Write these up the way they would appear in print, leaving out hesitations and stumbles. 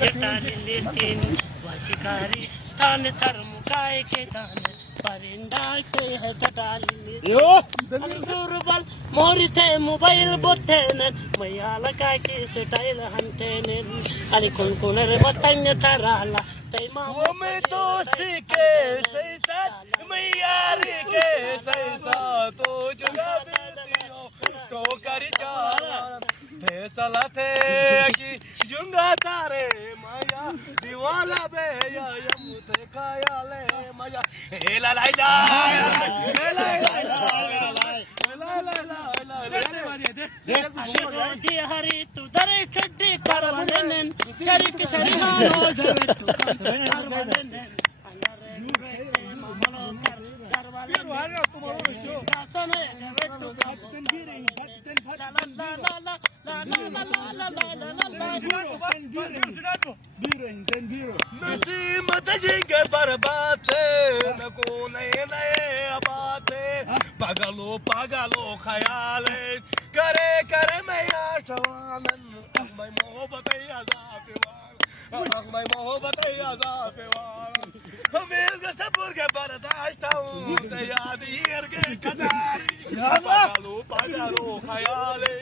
लेतीन शिकारी स्थान धर्म काय के दान परिंदा के है टटाली सुरबल मोरिते मोबाइल बोतेन मैयाला काय की स्टाइल हंटेन अरे कौन रे बताइए ताराला तैमा वो मैं दोस्ती के सैसा मैयारी के सैसा तो जुगा देती हो तो करी चार फैसला थे कि जुंगा तारे माया दीवाला बे या यमुते खाया ले माया हे ला ला ला हे ला ला हरी तू दरे चड्डी करवलेन शरीक शरीमानो जरतु करवलेन नसीमत जिंगे बर्बादे न को नए नए आबादे पागलो पागलो ख्याले करे करे मैं आशवानन मैं मोहब्बत आजाफवान मैं मोहब्बत आजाफवान मेरे के सब्र के बर्दाश्त हूँ याद हीर के कदारी पागलो ख्याले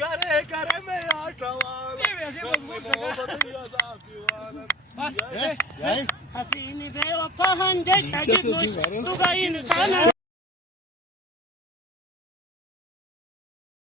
करे करे मैं आशवान मोहब्बत आजाफवान हसीनी बेवफा हंजे तू इंसान